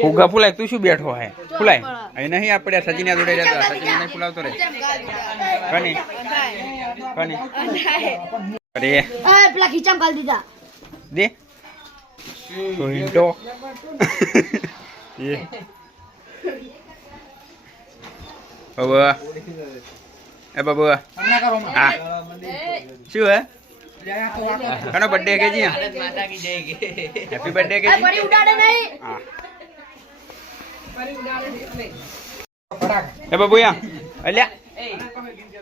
ફુગા ફૂલાય તું શું બેઠો હે ફૂલાય અહીં નહીં આપણે સચિન જોડે જતા સચિન નહીં ફૂલાવતો રે કની કની અરે પેલા ખીચામ કાઢ દીધા દે તો ये बाबा ए बाबा हां શું હે કનો બર્થડે કે જી માતા કી જય કે હેપી બર્થડે કે જી પરી ઉડાડે નહીં હા પરી ઉડાડે નહીં એ બાબુ યા અલ્યા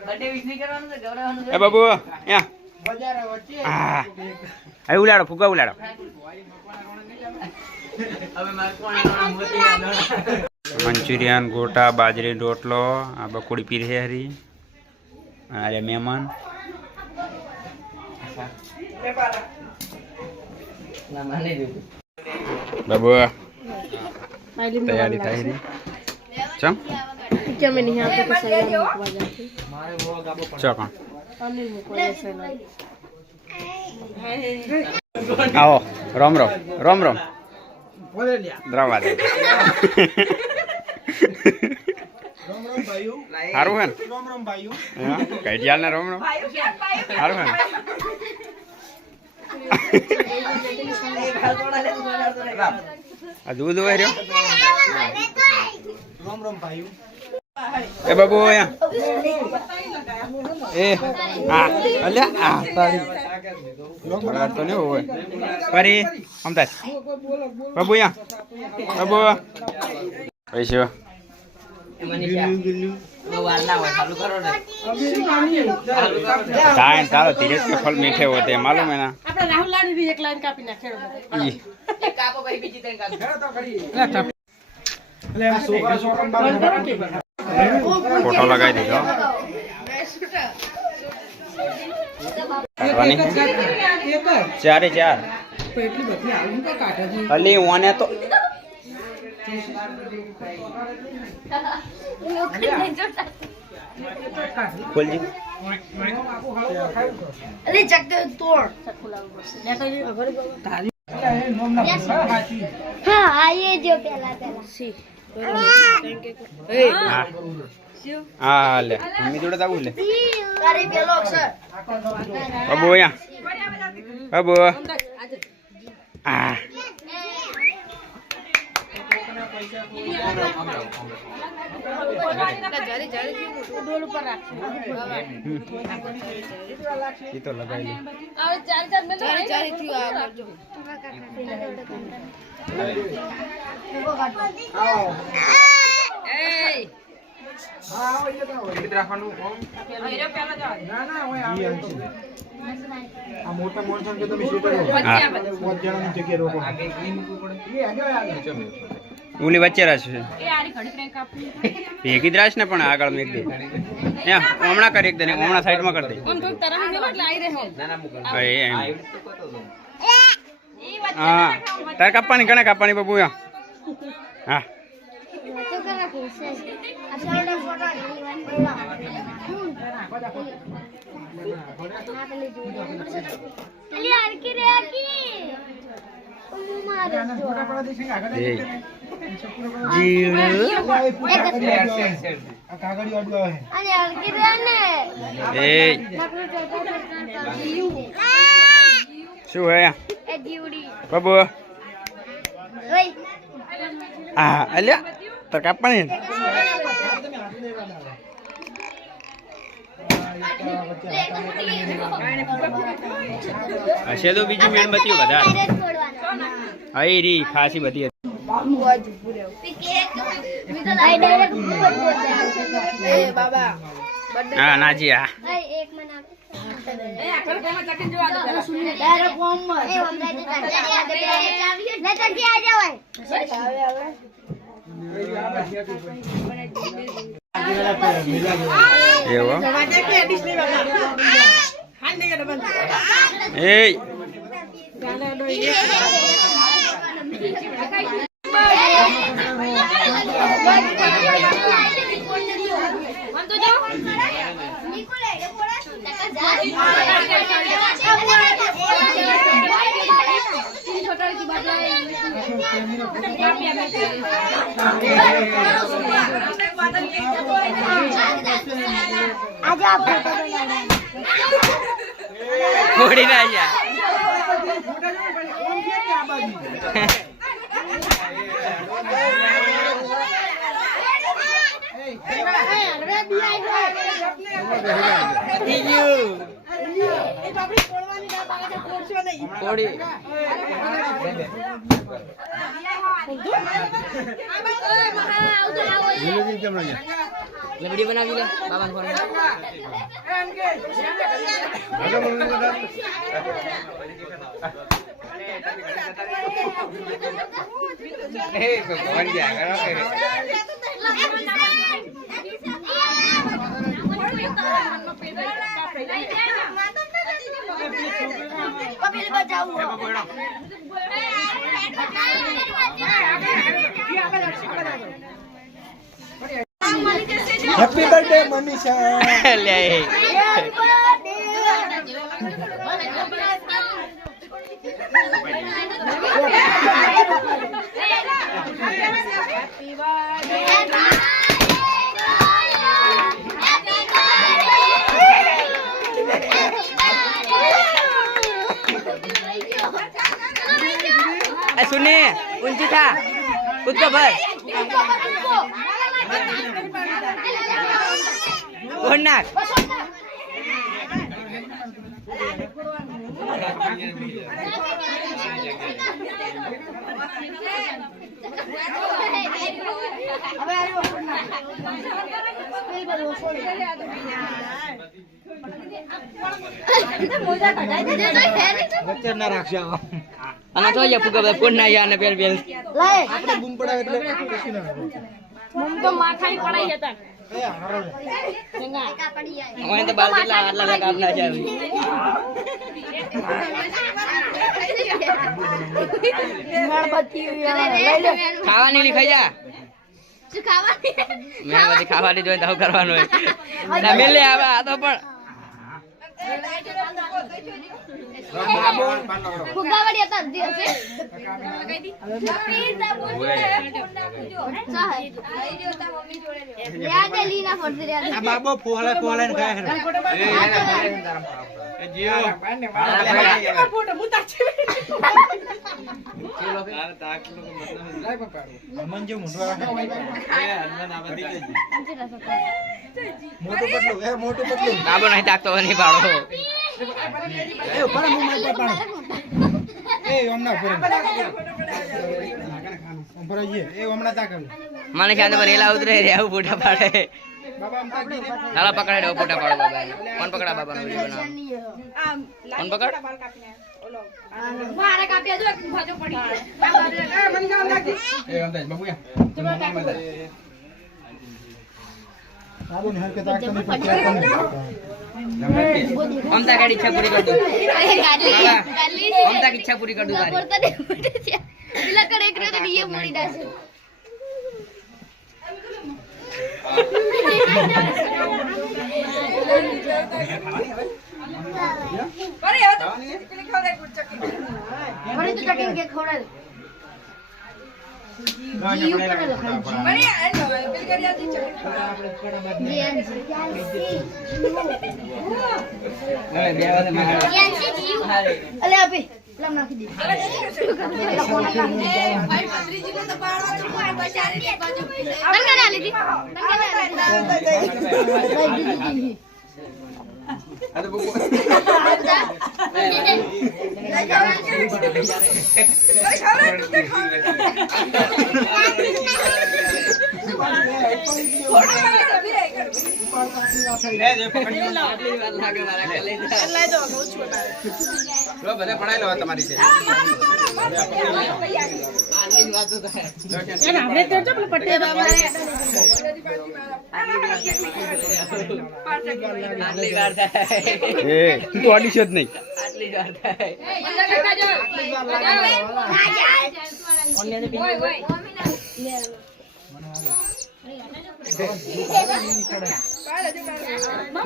બર્થડે વિશ નહીં કરવાનું છે ગૌરવવાનું છે એ બાબુ યા બજાર વચ્ચે હા આ ઉલાડો ફુગા ઉલાડો મંચુરિયન ગોટા બાજરી રોટલો આ બકોડી પીરે હરી અરે મહેમાન બાબુ તૈયારી થઈ રહી ચમ क्या मैं नहीं आता तो सही मुकवा जाती ચોકણ अनिल मुकवा सही આવો રામ રામ રામ રામ દ્રવા દે સારું હે કઈ જ્યાલ ને રામ રામ સારું હે આ દૂધ હોય રહ્યો રામ રામ ભાઈ એ બાબુ અહીંયા એ હા અલ્યા આ તારી બરાબર તો નહીં હોય પરી અમદાજ બાબુ અહીંયા બાબુ પૈસો तारो धीरे के फल मीठे होते हैं मालूम है ना अपना राहुल लाल भी एक लाइन कापी ना खेलो एक कापो भाई बीजी तेन कापी खेलो तो खड़ी ले फोटो लगाई दीजिए चारे चार अली वने तो खोल जी अरे चक्कर तोड़ हाँ आइए जो पहला पहला सी हाँ ले मम्मी जोड़े दाबू ले तारी पेलो सर बाबू यहाँ बाबू आ ये तो लगाई ले મોટા માણસો કે તમે શું કરો 5 જણાની જગ્યા રોકો ઉલી વચ્ચે રાશ છે એ આરી ઘડી ક્રેન્ક આપી ભેગી જ રાશ ને પણ આગળ મેક દે એ હમણા કરી એક દે હમણા સાઈડ માં કરી દે ઓમ તો તરફ મેલો એટલે આઈ રહે ના ના મુક એ હા તાર કાપવાની કણે કાપવાની બાબુ હા तो करा कैसे अच्छा फोटो अली यार की रे की मारे ફોટા પડા દે છે આગળ જીવ આ કાગળી આડું આવે અને यार की રે ने એ શું હે ए जीवड़ी બાબુ ઓય આ અલ્યા તો કાપવાની હશે તો બીજી મીણબત્તીઓ વધારે આઈ રી ખાસી બધી હા નાજી હા एक मना ए आकर कोमा चकिन जो आदो डायरेक्ट फॉर्म में ए हम जाते ले तक आ जावे एवो ए થોડી ના જા वीडियो बना ली बाबा फोन कौन जाएगा कपिल बचाओ हैप्पी बर्थडे मनीषा ले सुनिए ऊंची था खुद को भर नाक ના રાખશે અને તો યે ફુગા કોણ ના યાને પેલ પેલ આપણે બૂમ પડાવે એટલે કશું ના આવે મમ તો માથાઈ પડાઈ હતા એ હારો અમે તો બાર કેટલા આટલા કાપ ના છે ગણપતિ લઈ લે ખાવાની લીખાઈ જા શું ખાવાની મેં બધી ખાવાની જોઈ તો કરવાનું હોય મેં લે આવે આ તો પણ ફુગાવાડી હતા દિવસે યાદ લીના ફરતી રહ્યા આ બાબો ફોલે ફોલે ને ખાય એ જીઓ ફોટો મુતા છે મન જો મુંડવા મોટું પટલું એ મોટું પટલું બાબો નહીં તાકતો નહીં પાડો એ ઉપર મુંબઈ પર પાડો એ ઓમના ઉપર એ ઓમના તાકલ મને ખ્યાલ પર એલા ઉતરે રે આવું ફોટા પાડે બાબા આમ તાકી દે નાલા પકડે રે ફોટા પાડો બાબા કોણ પકડા બાબાનો વિડિયો બનાવ કોણ પકડ મારા કાપ્યા જો ભાજો પડી એ અંદાજ બાબુયા બાબુ ને હરકે તાકતો નહીં પડતી મમતા ગાડી ઈચ્છા પૂરી કર દો મમતા की इच्छा पूरी कर दूं तारी પેલા કરે એક તો ડીએ મોડી દાસે અરે આ તો કેટલી ખવડાય ગુડ ચકી મને તો ચટીને કે ખવડાવ જી ઉપર લખાય અરે આ નો બિલ કરી આતી ચકી બે વાગે મારે અલે આપી લમ નાખી દે ભાઈ પત્રીજી નો તો પાડો તો કોઈ બચારી લે બાજુ તને ના લીધી આ તો બબુ બધે પડાઈ લો તમારી છે તું અડીશ જ નહીં આટલી વાર થાય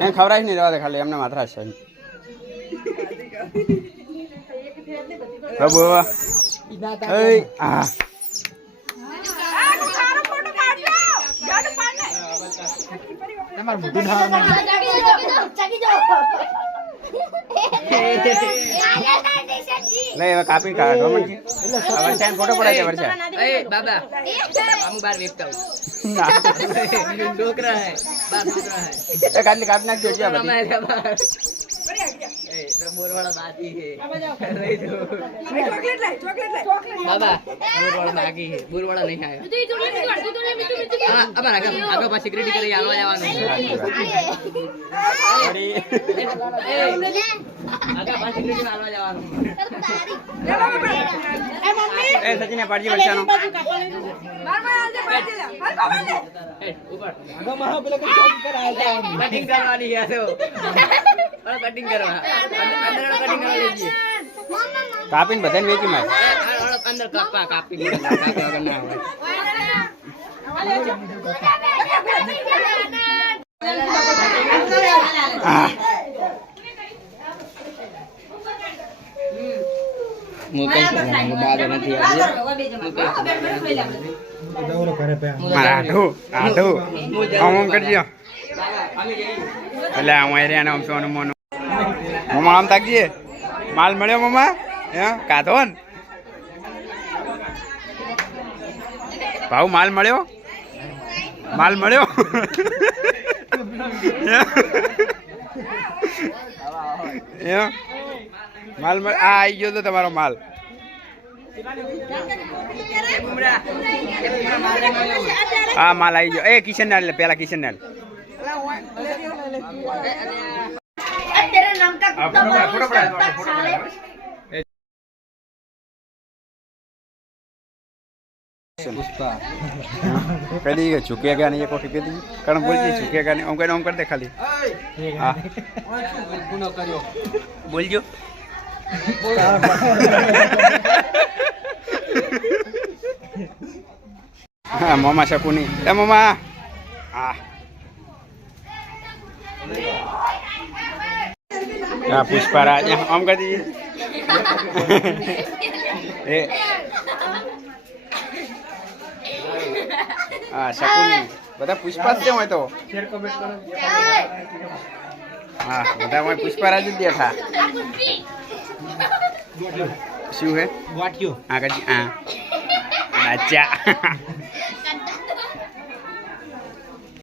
એમ ખવડાવીશ નહીં રહેવા દે ખાલી એમને માથરા છે પ્રભુ આ તમારે મોઢું ના લે હવે કાપી કાઢો મને વર્ષા ફોટો પડાય છે વર્ષા એ બાબા અમુક બાર વેચતા હું ના છોકરા હે બાર છોકરા હે એ કાટલી કાપ નાખજો છે બધી અમારે બાર એ બોરવાળા બાકી હે રહી જો ચોકલેટ લાય બાબા બોરવાળા બાકી હે બોરવાળા નહીં આયો હા અમાર આગળ પાછી સિક્યુરિટી કરી આવવા જવાનું વળી આગળ પાછી સિક્યુરિટી આવવા જવાનું એ સચિને પાડજી વર્ષાનો એ ઉપર આગળ માં પેલો કઈ કરાય કટિંગ કરવાની છે તો કટિંગ કરવા અંદર કટિંગ કરવા લેજી કાપીને બધાને વેચી માર અંદર કાપી વગર ના હોય મુકેશ બાદ નથી દોરો કરે પે મારા આઢું આમ કરજો એટલે આમ રે આમ સોનું મોનું મમ્મા આમ તાકીએ માલ મળ્યો મમ્મા હે કાધો ને ભાવ માલ મળ્યો માલ મળ્યો માલ આ આવી ગયો તો તમારો માલ હા માલ આવી ગયો એ કિશન ના લે પેલા કિશન ના લે तेरा नाम का कुत्ता फोटो पड़ा साले પુષ્પા कदी झुकेगा नहीं ये कोठी पे दी कण बोलजी झुकेगा नहीं ओम कर दे खाली हां ગુનો કર્યો बोलजो हाँ मामा शकुनी ए मामा हाँ हाँ पुष्पाराज आम कर दीजिए हाँ शकुनी बता पुष्पा से हो तो हाँ बता मैं पुष्पाराज दिया था शू है વાટ્યો हाँ कर हाँ अच्छा